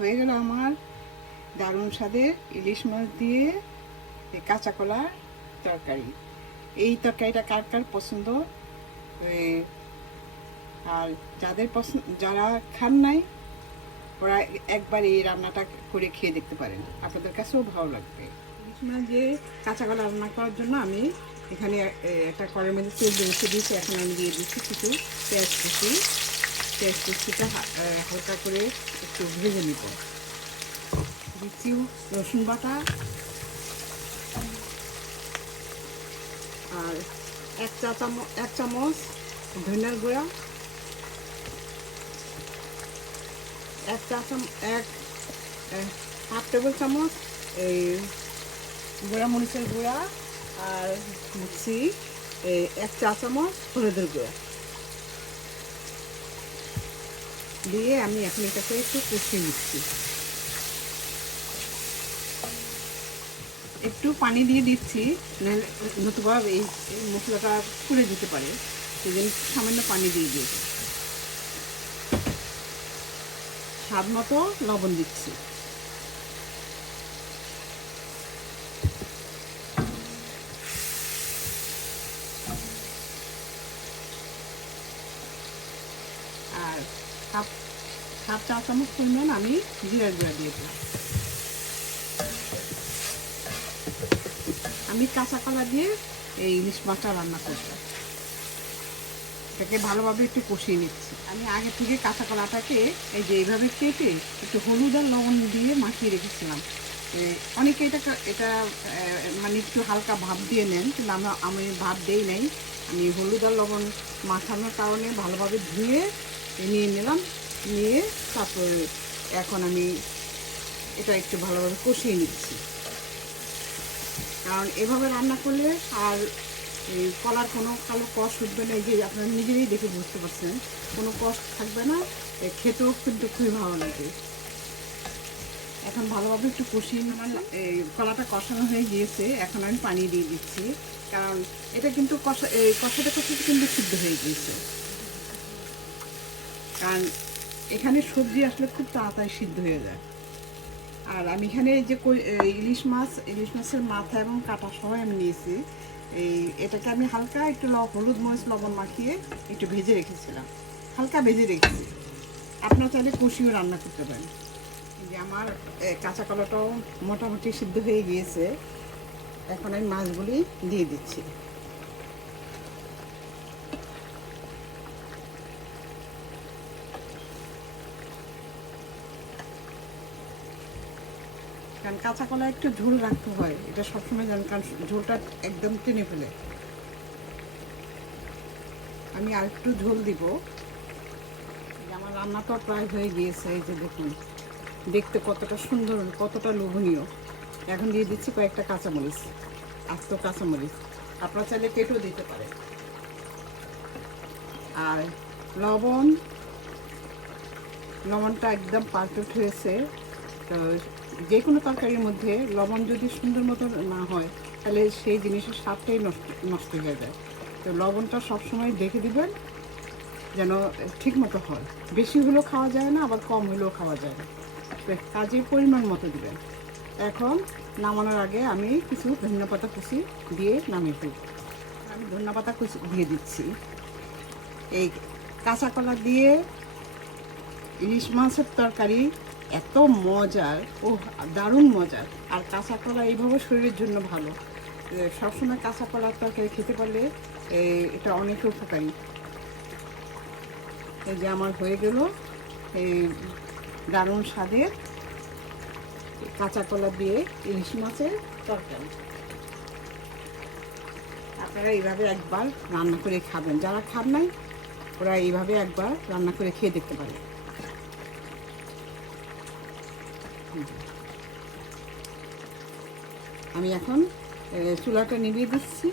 হয়ে গেল আমার দারুণ স্বাদের ইলিশ মাছ দিয়ে কাঁচা কলার তরকারি। এই তরকারিটা কার কার পছন্দ? আর যাদের পছন্দ, যারা খান নাই, ওরা একবার এই রান্নাটা করে খেয়ে দেখতে পারেন। আপনাদের কাছেও ভালো লাগবে। ইলিশ মাছ দিয়ে কাঁচা কলা রান্না করার জন্য আমি এখানে একটা কড়াইয়ের মধ্যে তেল দিয়ে রেখে দিয়েছি। এখন আমি দিয়ে দিচ্ছি কিছু পেঁয়াজ কুচি। পেঁয়াজ কুচিটা হালকা করে একটু ভেজে নিব। দিচ্ছি রসুন বাটা, আর এক চা চামচ, এক চামচ ধনিয়ার গুঁড়া, এক চা এক হাফ টেবিল চামচ এই গুঁড়া মরিচের গুঁড়া, আর দিচ্ছি এক চা চামচ হলুদের গুঁড়া। দিয়ে আমি এখন এটাকে একটু কষিয়ে নিচ্ছি। একটু পানি দিয়ে দিচ্ছি নতুবা এই মশলাটা পুড়ে দিতে পারে। সেই জন্য সামান্য পানি দিয়ে দিয়েছি। স্বাদ মতো লবণ দিচ্ছি আর হাফ চা চামচ পরিমাণ আমি জিরার গুঁড়া দিয়ে দিলাম। আমি কাঁচা কলা দিয়ে এই ইলিশ মাছটা রান্না করব এটাকে ভালোভাবে একটু কষিয়ে নিচ্ছি। আমি আগে থেকে কাঁচা কলাটাকে এই যে এইভাবে কেটে একটু হলুদ আর লবণ দিয়ে মাখিয়ে রেখেছিলাম। অনেকে এটা এটা মানে একটু হালকা ভাব দিয়ে নেন, কিন্তু আমরা, আমি ভাব দেই নাই। আমি হলুদ আর লবণ মাখানোর কারণে ভালোভাবে ধুয়ে নিয়ে নিলাম, নিয়ে তারপর এখন আমি এটা একটু ভালোভাবে কষিয়ে নিচ্ছি। কারণ এভাবে রান্না করলে আর এই কলার কোনো কালো কষ উঠবে না যে আপনারা নিজেরাই দেখে বুঝতে পারছেন, কোনো কষ্ট থাকবে না খেতেও কিন্তু খুবই ভালো লাগে। এখন ভালোভাবে একটু কষিয়ে আমার এই কলাটা কষানো হয়ে গিয়েছে, এখন আমি পানি দিয়ে দিচ্ছি, কারণ এটা কিন্তু কষা, এই কষাটা কষাতে কিন্তু সিদ্ধ হয়ে গিয়েছে। কারণ এখানে সবজি আসলে খুব তাড়াতাড়ি সিদ্ধ হয়ে যায়। আর আমি এখানে যে ইলিশ মাছ, ইলিশ মাছের মাথা এবং কাটা সহ আমি নিয়েছি। এই, এটাকে আমি হালকা একটু হলুদ মরিচ, লবণ মাখিয়ে একটু ভেজে রেখেছিলাম। হালকা ভেজে রেখেছি। আপনার চাইলে কষিও রান্না করতে পারেন। যে আমার কাঁচা কলাটাও মোটামুটি সিদ্ধ হয়ে গিয়েছে। এখন আমি মাছগুলি দিয়ে দিচ্ছি। কারণ কাঁচা কলা একটু ঝোল রাখতে হয়। এটা সবসময় জানেন কারণ ঝোলটা একদম টেনে ফেলে। আমি আর একটু ঝোল দিব। আমার রান্নাটা প্রায় হয়ে গিয়েছে, এই যে দেখুন। দেখতে কতটা সুন্দর, কতটা লোভনীয়। এখন দিয়ে দিচ্ছি কয়েকটা কাঁচামরিচ, আস্ত কাঁচামরিচ। আপনারা চাইলে কেটেও দিতে পারে আর লবণ, লবণটা একদম পারফেক্ট হয়েছে। তো যে কোনো তরকারির মধ্যে লবণ যদি সুন্দর মতো না হয়, তাহলে সেই জিনিসের স্বাদটাই নষ্ট নষ্ট হয়ে যায়। তো লবণটা সবসময় দেখে দিবেন, যেন ঠিক মতো হয়। বেশি হলেও খাওয়া যায় না, আবার কম হলেও খাওয়া যায় না। তো কাজের পরিমাণ মতো দিবেন। এখন নামানোর আগে আমি কিছু ধনিয়া পাতা কুচি দিয়ে নামিয়ে ফেলব। আমি ধনিয়া পাতা কুচি দিয়ে দিচ্ছি। এই কাঁচা কলা দিয়ে ইলিশ মাছের তরকারি এত মজার ও দারুণ মজার। আর কাঁচা কলা এইভাবে শরীরের জন্য ভালো। সবসময় কাঁচা কলার তরকারি খেতে পারলে এটা অনেক উপকারী। এই যে আমার হয়ে গেল এই দারুণ স্বাদের কাঁচা কলা দিয়ে ইলিশ মাছের তরকারি। আপনারা এইভাবে একবার রান্না করে খাবেন। যারা খান নাই, ওরা এইভাবে একবার রান্না করে খেয়ে দেখতে পারে আমি এখন চুলাটা নিভিয়ে দিচ্ছি।